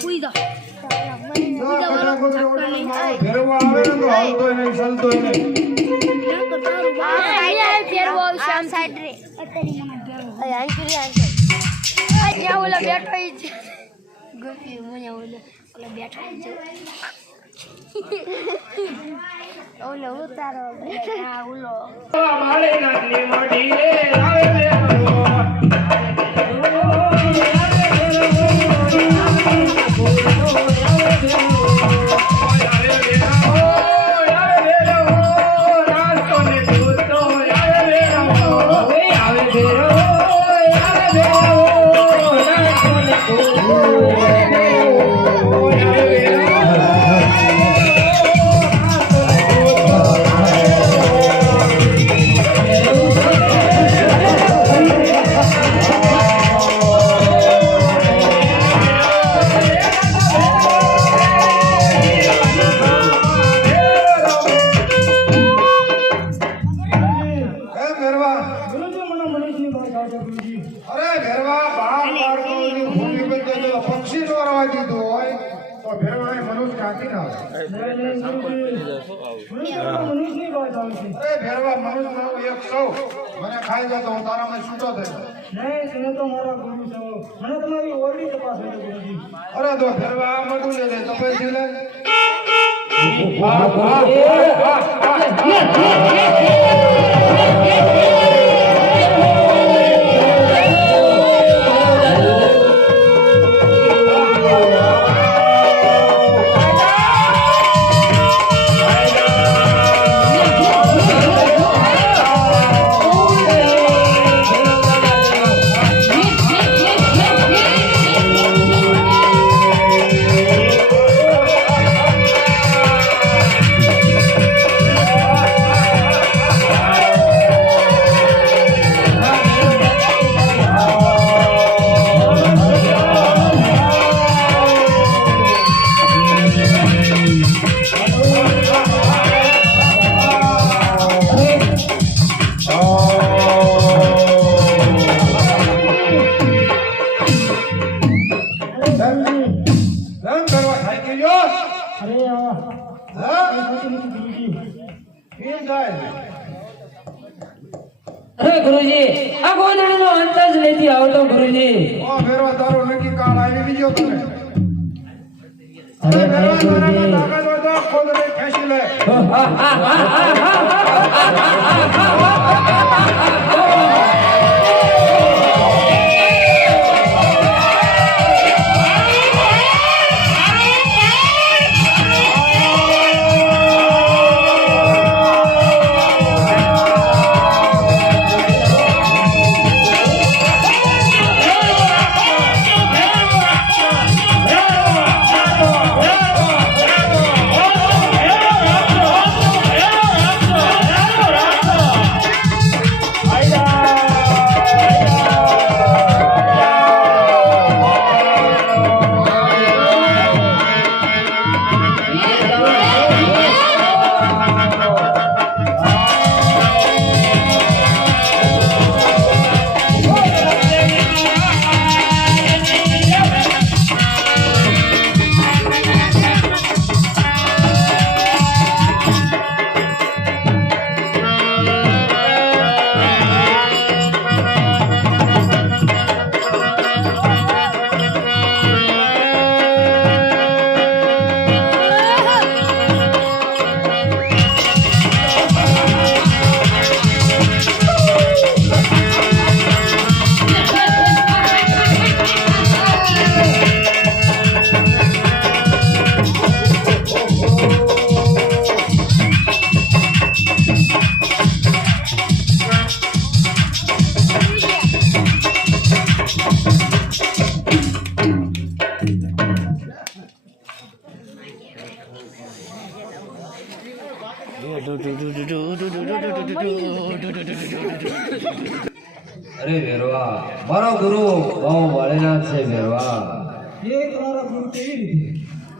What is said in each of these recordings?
સુઈ જા ફેરવા આવે ને તો હાલતો નહીં ચાલતો નહીં સાઈડ રે આંકરી આ જ્યાં ઓલા બેઠો ઈ છે ગોપી મને ઓલા બેઠો ઈ છે ઓલો ઉતારો આ ઓલો મારે નાટલી મોઢી રે આવે રે મને ખાઈ જતો હું તારા માં છૂટો થયો નહીં તમે તો મારા ગુરુ છો મને તમારી ઓરડી તપાસ હોય ગુરુજી અરે તો ફેરવા આ મડું લે તપાસી લે અરે ગુરુજી આ ગોદડીનો અંત જ નથી આવતો ગુરુજી ઓ ફેરવા તારો નક્કી કાળ આવી બીજો તમે અરે ફેરવા ગુરુજી તાકાત હોય તો ખોદડે ખેંચી લે अरे भेरवा मारो गुरु बहु वालेनाथ से भेरवा ये तुम्हारा गुरु केवी रीते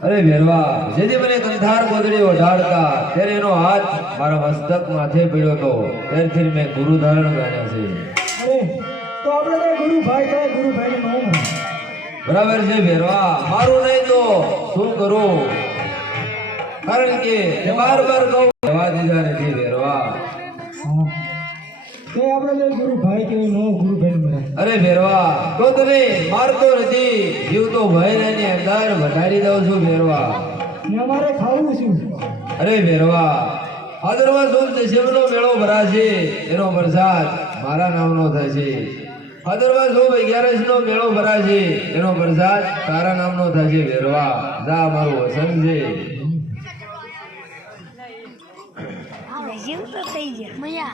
अरे भेरवा यदि મને કંઠાર ગોદડી ઓઢાડતા ત્યારે એનો હાથ મારા મસ્તક માથે પડ્યો તો ત્યારથી મેં ગુરુ ધારણ ગાણ્યા છે અરે તો આપણે ગુરુ ભાઈ થાય ગુરુ ભાઈ નું નામ બરાબર છે ભેરવા, મારું નહીં તો શું કરું? કારણ કે બાર બાર કહું જવા દીધા નથી ભેરવા. હા તે આપણે જે ગુરુ ભાઈ કે નો ગુરુ ભાઈ મરા અરે ભેરવા, તો તને મારતો નથી, જીવ તો ભયની અંદર વધારી દઉં છું ભેરવા. ને અમારે ખાવું શું? અરે ભેરવા, ભાદરવા સુદ દશમનો મેળો ભરાશે, એનો પ્રસાદ મારા નામનો થશે. ભાદરવા સુદ 11 નો મેળો ભરાશે, એનો પ્રસાદ તારા નામનો થશે ભેરવા. જા, મારું વસન છે. જીવ તો થઈ ગયા મયા